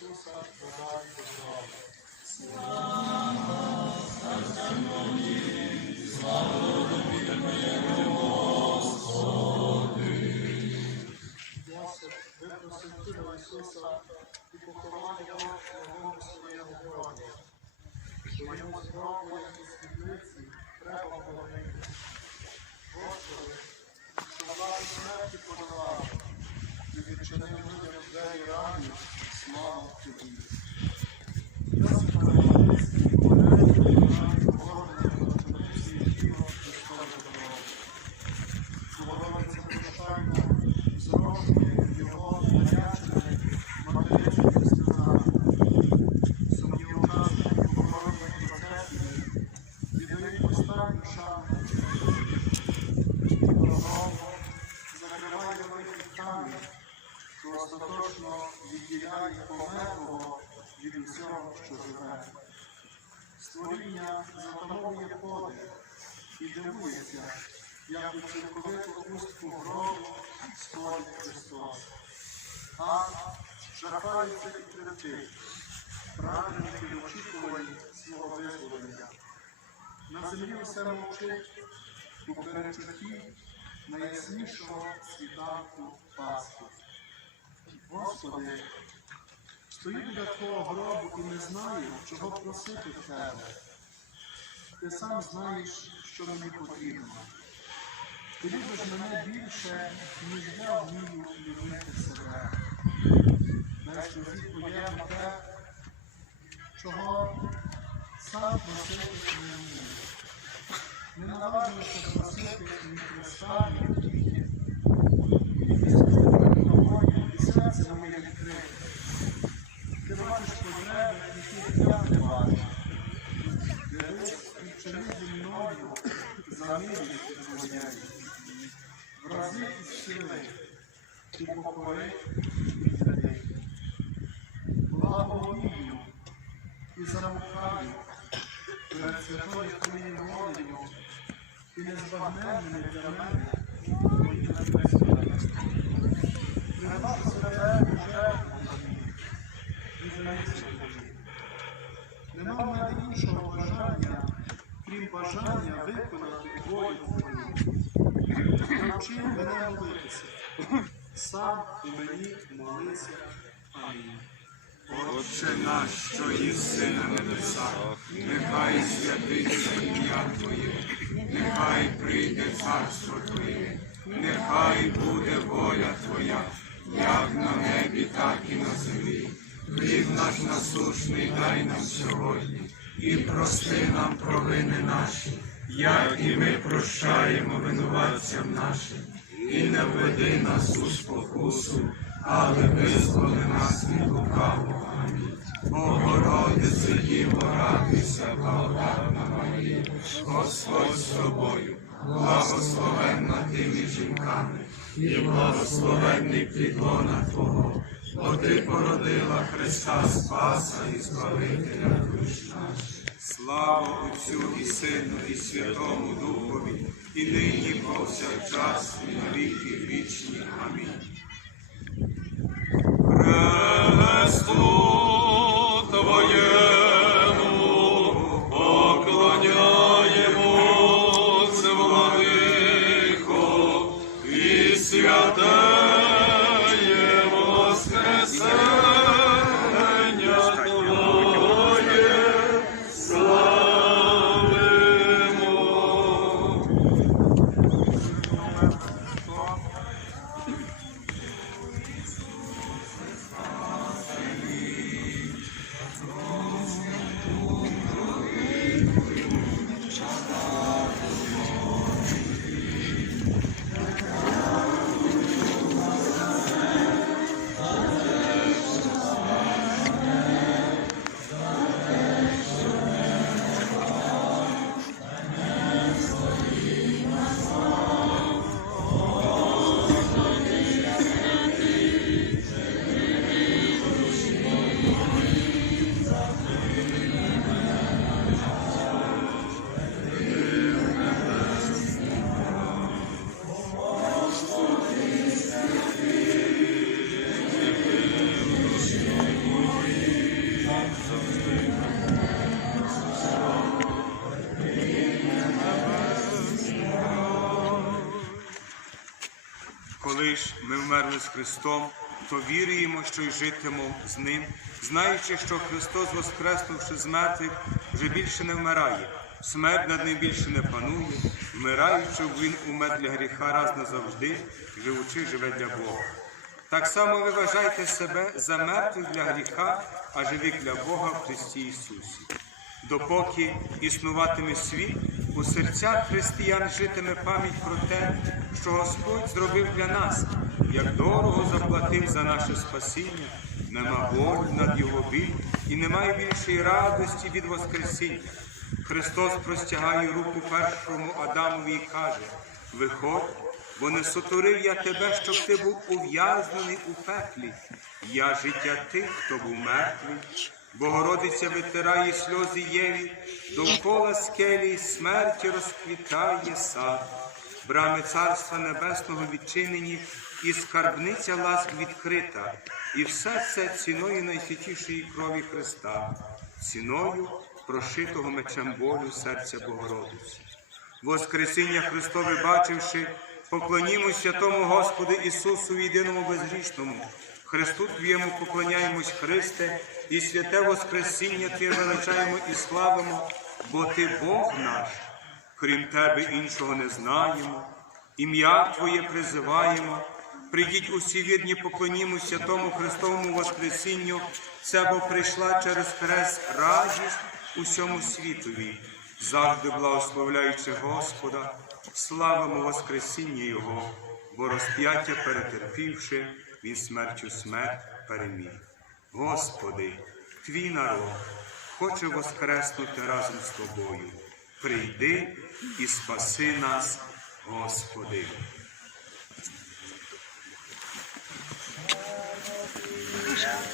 Ісуса, подай здоров'я. Йосип випросив тіло Ісуса і поховав його свого своєму гробі. Своєму згробу, як і світлиці, треба полонити. Господи, що владу смерті подолав, і відчинив людям двері рані, слава Тобі. Що живе. Створіння затамовує подих і дивується, як у цілковиту пустку гробу сходить Христос. А жахається і кричить, праведники в очікуванні свого визволення. На землі усе мовчить у перечутті найяснішого світанку Пасхи. Господи, стою біля Твого гробу і не знаю, чого просити в Тебе. Ти сам знаєш, що мені потрібно. Ти любиш мене більше, ніж я вмію любити себе. Дай собі твоєму те, чого сам просити не вмію. Не наважуєшся просити ні Христа, Бачиш потреби, яких я зі мною за милістю твоєю. Врази сили, і покори і зведи. Благоволію і замухаю перед святою твоєю волею і незбагненними для мене твої небесні. Приношу себе у жертву тобі і замість тобі. Нема в мене іншого бажання, крім бажання виконати волю твою. Навчи мене молитися. Сам у мені молися. Амінь. Отче наш, що єси на небесах, нехай святиться ім'я Твоє, нехай прийде царство Твоє, нехай буде воля Твоя, як на небі, так і на землі. Хліб наш насушний дай нам сьогодні, і прости нам провини наші, як і ми прощаємо винуватцям нашим, і не введи нас у спокусу, але визволи нас від лукавого. Богородице, Діво, радуйся, благодатна Марія, Господь з тобою, благословенна ти між жінками, і благословенний плідлона Твого, бо ти породила Христа Спаса і Збавителя душ наших. Слава Отцю і Сину, і Святому Духові, і нині повсякчас, і на віки вічні. Амінь. Хресту Коли ж ми вмерли з Христом, то віруємо, що й житимо з Ним, знаючи, що Христос, воскреснувши з мертвих, вже більше не вмирає, смерть над ним більше не панує, вмираючи, Він умер для гріха раз назавжди, живучи, живе для Бога. Так само ви вважайте себе за мертвих для гріха, а живих для Бога в Христі Ісусі. Допоки існуватиме світ, у серцях християн житиме пам'ять про те, що Господь зробив для нас, як дорого заплатив за наше спасіння, нема болю над його біль і немає більшої радості від Воскресіння. Христос простягає руку першому Адамові і каже: Виходь, бо не сотворив я тебе, щоб ти був ув'язнений у пеклі. Я життя тих, хто був мертвий. Богородиця витирає сльози Єві, довкола скелі смерті розквітає сад. Брами Царства Небесного відчинені, і скарбниця ласк відкрита, і все це ціною найсвятішої крові Христа, ціною прошитого мечем болю серця Богородиці. Воскресіння Христове бачивши, поклонімось святому Господу Ісусу єдиному безгрішному. Христу Твоєму поклоняємось, Христе, і святе Воскресіння Твоє величаємо і славимо, бо Ти Бог наш, крім Тебе іншого не знаємо, ім'я Твоє призиваємо. Прийдіть усі вірні, поклонімося тому Христовому Воскресінню, це бо прийшла через хрест радість усьому світові, завжди благословляючи Господа, славимо Воскресіння Його, бо розп'яття перетерпівши, Він смертю смерть переміг. Господи, Твій народ хоче воскреснути разом з Тобою. Прийди і спаси нас, Господи. За